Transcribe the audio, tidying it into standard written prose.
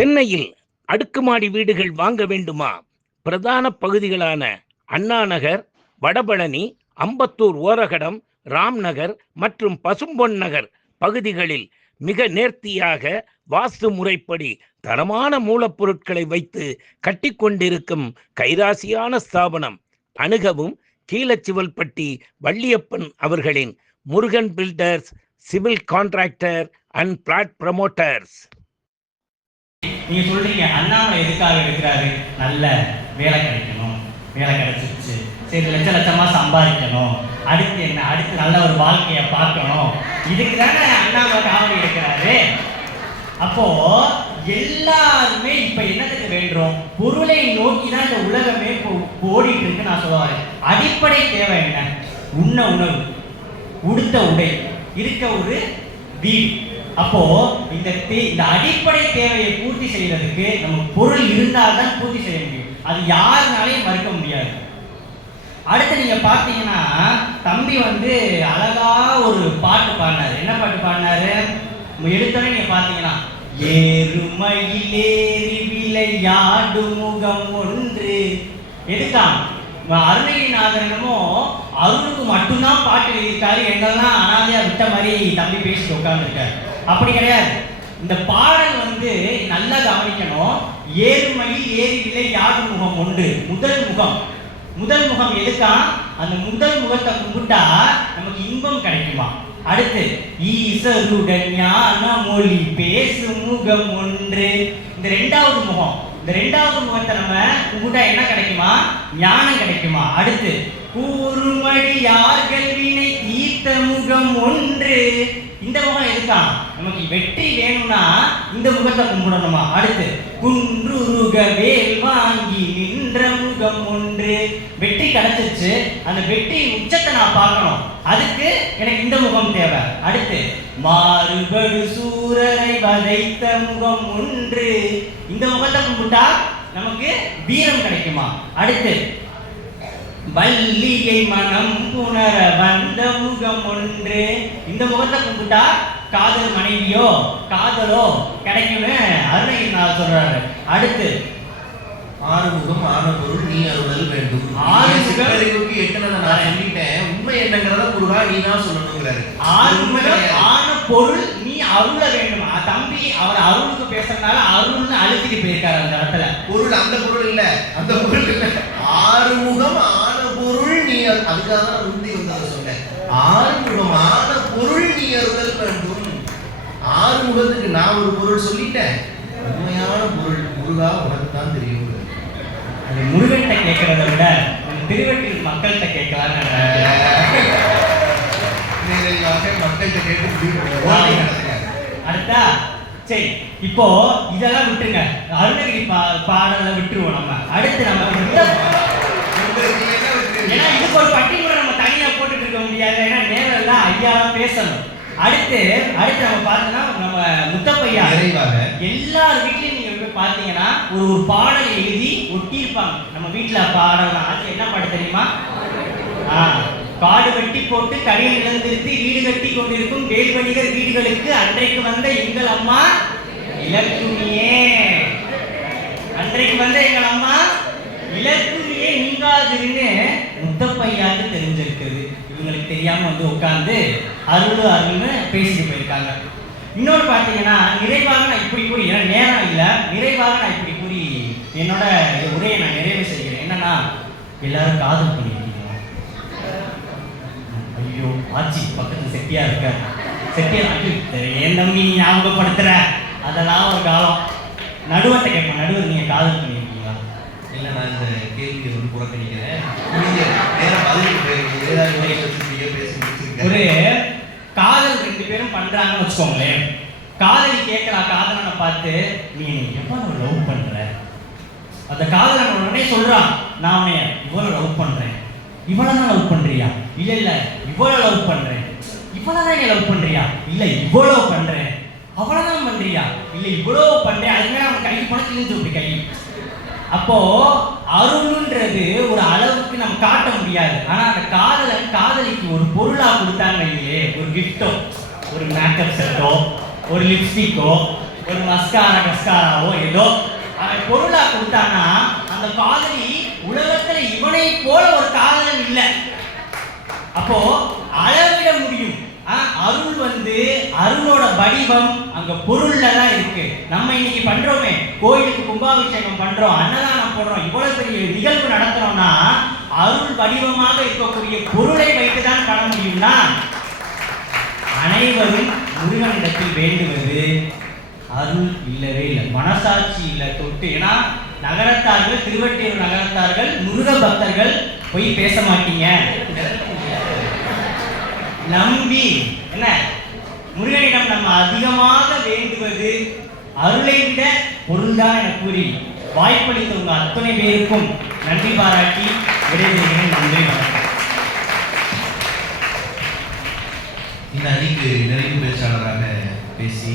சென்னையில் அடுக்குமாடி வீடுகள் வாங்க வேண்டுமா? பிரதான பகுதிகளான அண்ணா நகர், வடபழனி, அம்பத்தூர் ஓரகடம், ராம்நகர் மற்றும் பசும்பொன் நகர் பகுதிகளில் மிக நேர்த்தியாக வாஸ்து முறைப்படி தரமான மூலப்பொருட்களை வைத்து கட்டிக்கொண்டிருக்கும் கைராசியான ஸ்தாபனம். அணுகவும் கீழச்சிவல்பட்டி வள்ளியப்பன் அவர்களின் Murugan builders, civil contractor and flat promoters. நீங்க சொல்றீங்க அண்ணாமலை எதுக்காக எடுக்கிறாரு? நல்ல வேலை கிடைக்கணும், வேலை கிடைச்சிருச்சு, சரி லட்ச லட்சமா சம்பாதிக்கணும், அடுத்து என்ன, அடுத்து நல்ல ஒரு வாழ்க்கையை பார்க்கணும், இதுக்கு தானே அண்ணாமலை காவடி எடுக்கிறாரு. அப்போ எல்லாருமே இப்ப என்னத்துக்கு வேண்டும்? பொருளை நோக்கி தான் இந்த உலகமே ஓடிட்டு இருக்கு. நான் சொல்ல வரேன், அடிப்படை தேவை என்ன? உண்ண உணவு, உடுத்த உடை, இருக்க ஒரு வீடு. அப்போ இந்த அடிப்படை தேவையை பூர்த்தி செய்யறதுக்கு நம்ம பொருள் இருந்தால்தான் பூர்த்தி செய்ய முடியும். அது யாருனாலையும் மறுக்க முடியாது. அடுத்து நீங்க பாத்தீங்கன்னா தம்பி அழகா ஒரு பாட்டு பாடினாரு. என்ன பாட்டு பாடினாரு? எடுத்தோடனே நீங்க பாத்தீங்கன்னா, ஏறுமயிலேறி விளையாடும் முகம் ஒன்று. எதுக்காம்? அருணகிரிநாதனமோ அருணுக்கு மட்டும்தான் பாட்டு எழுதியிருக்காரு, எங்கெல்லாம் அனாதையா விட்ட மாதிரி தம்பி பேசிட்டு உட்கார்ந்துருக்காரு. அப்படி கிடையாது. இந்த பாடல் நல்லா கவனிக்கணும். ஏறுமயில் ஏறி விளையாடும் முகம் ஒன்று. முதல் முகம் எதுக்கா? அந்த முதல் முகத்தை கும்பிட்டா நமக்கு இன்பம் கிடைக்குமா? அடுத்து ஈசருடன் ஞான மொழி பேசும் முகம் ஒன்று. இந்த ரெண்டாவது முகத்தை நம்ம கும்பிட்டா என்ன கிடைக்குமா? ஞானம் கிடைக்குமா? அடுத்து கூறுமடியார்கள் வினை தீர்த்த முகம் ஒன்று. இந்த முகம் எதுக்கா? நமக்கு வெற்றி வேணும்னா இந்த முகத்தை கும்பிடணுமா? அடுத்து குன்றுருக வேல் வாங்கி நின்ற முகம் ஒன்று. வெற்றி கிடைச்சிச்சு, அந்த வெற்றியின் உச்சத்தை நான் பார்க்கணும், அதுக்கு எனக்கு இந்த முகம் தேவை. அடுத்து மாறுபடு சூரரை வதைத்த முகம் ஒன்று. இந்த முகத்தை கும்பிட்டா நமக்கு வீரம் கிடைக்குமா? அடுத்து வள்ளியை மனம் புணர வந்த முகம் ஒன்று. இந்த முகத்தை கும்பிட்டா காதல் மனைவியோ காதலோ கிடைக்கும்னு அருணகிரிநாதர் சொல்றாரு. அடுத்து ஆறுமுகம் ஆன பொருள் நீ அருளல் வேண்டும். ஆறுமுகம் எட்டுனதை நான் சொல்லிட்டேன், உண்மை என்னங்கிறத முருகா நீ தான் சொல்லணுங்கிறாரு. ஆறுமுகம் ஆன பொருள் நீ அருள வேண்டும். தம்பி அவர் அருளுக்கு பேசுறதுனால அருள்னு அழுத்திட்டு போயிருக்காரு. அந்த இடத்துல பொருள் அந்த பொருள் இல்ல, அந்த பொருள் இல்ல, ஆறுமுகம் ஆன பொருள் நீ, அதுக்காக தான் உந்தி வந்ததை சொன்னேன். ஆறுமுகம் ஆன பொருள் நீ அருளல் வேண்டும். ஆறுமுகத்துக்கு நான் ஒரு பொருள் சொல்லிட்டேன், உண்மையான பொருள் முருகா உனக்கு தான் தெரியும். முருகன்கிட்ட கேட்கறத விட திருவெட்டில் மக்கள்கிட்ட கேட்கலான்னு மக்கள்கிட்ட கேட்டு அடுத்தா. சரி, இப்போ இதெல்லாம் விட்டுருங்க, அருணகிரி பாடலை விட்டுருவோம். நம்ம அடுத்து ஏன்னா இதுக்கு ஒரு பட்டியலை நம்ம தனியா போட்டுட்டு இருக்க முடியாது, ஏன்னா நேரம் எல்லாம் ஐயாவா பேசணும். அடுத்து நம்ம பார்த்தோம்னா நம்ம முத்தப்பையா எல்லார் வீட்லயும் நீங்க பார்த்தீங்கன்னா ஒரு பாடல் எழுதி ஒட்டியிருப்பாங்க. நம்ம வீட்டுல பாடலாம். அது என்ன பாட்டு தெரியுமா? காடு வெட்டி போட்டு கடையில் நிலந்திருத்தி வீடு கட்டி கொண்டிருக்கும் வேல்வணிகர் வீடுகளுக்கு அன்றைக்கு வந்த எங்கள் அம்மா இலக்குமியே. அன்றைக்கு வந்த எங்கள் அம்மா இலக்குமியே நீங்காதுன்னு முத்தப்பையாக்கு தெரிஞ்சிருக்குது. இவங்களுக்கு தெரியாம உட்கார்ந்து அருள்னு பேசிட்டு போயிருக்காங்க. இன்னொன்று பார்த்தீங்கன்னா, நிறைவாக நான் இப்படி கூறி, ஏன்னா நேரம் இல்லை, நிறைவாக நான் இப்படி கூறி என்னோட உரையை நான் நிறைவு செய்கிறேன். என்னன்னா, எல்லாரும் காதல் பண்ணியிருக்கீங்களா? ஐயோ ஆச்சி பக்கத்தில் செட்டியா இருக்க, செட்டியா என் தம்பி நீ ஞாபகப்படுத்துற, அதெல்லாம் ஒரு காலம். நடுவத்தை கேட்போம், நடுவர் நீங்க காதல் பண்ணியிருக்கீங்களா? இல்லை, நான் இந்த கேள்வியை புறக்கணிக்கிறேன். நேரம் ஒரு காதல் 2 பேரும் பண்றாங்கன்னு வச்சுக்கோங்களேன். காதலி கேட்கிறா காதலனை பார்த்து, நீ எவ்வளவு லவ் பண்ற? அந்த காதலன் உடனே சொல்றான், நான் உன்னைய இவ்வளவு லவ் பண்றேன். இவ்வளவுதான் லவ் பண்றியா? இல்ல இல்ல இவ்வளவு லவ் பண்றேன். இவ்வளவுதான் லவ் பண்றியா? இல்ல இவ்வளவு பண்றேன். அவ்வளவுதான் பண்றியா? இல்ல இவ்வளவு பண்றேன். அதுக்கு அவன் கை பணத்திலிருந்து அப்படி கை. அப்போ அருள்ன்றது ஒரு அளவுக்கு நம்ம காட்ட முடியாது. ஆனா அந்த காதலிக்கு ஒரு பொருளா கொடுத்தாங்க இல்லையே, ஒரு கிஃப்டோ, ஒரு மேக்கப் செட்டோ, ஒரு லிப்ஸ்டிக்கோ, ஒரு கஸ்காராவோ ஏதோ அவன் பொருளா கொடுத்தானா அந்த காதலி உலகத்துல இவனை போல ஒரு காதலன் இல்லை. அப்போ அளவிட முடியும். அருள் வந்து அருளோட வடிவம் அங்க பொருள்ல தான் இருக்கு. நம்ம இன்னைக்கு பண்றோமே, கோயிலுக்கு கும்பாபிஷேகம் பண்றோம், அன்னதானம் போடுறோம், இவ்வளவு பெரிய நிகழ்வு நடத்துறோம்னா அருள் வடிவமாக இருக்கக்கூடிய பொருளை வைத்துதான் பண்ண முடியும்னா அனைவரும் முருகனிடத்தில் வேண்டுவது அருள் இல்லவே இல்லை, மனசாட்சி இல்லை தொட்டு. ஏன்னா நகரத்தார்கள், திருவட்டியூர் நகரத்தார்கள், முருக பக்தர்கள் போய் பேச மாட்டீங்க நம்பி என்ன முருகனிடம் நம்ம அதிகமாக வேண்டுவது அருளை விட பொருள்தான் என கூறி வாய்ப்பளித்த உங்க அத்தனை பேருக்கும் நன்றி பாராட்டி விடைபெறுகிறேன். நன்றி. இந்த அணிக்கு நிறைவு பேச்சாளராக பேசி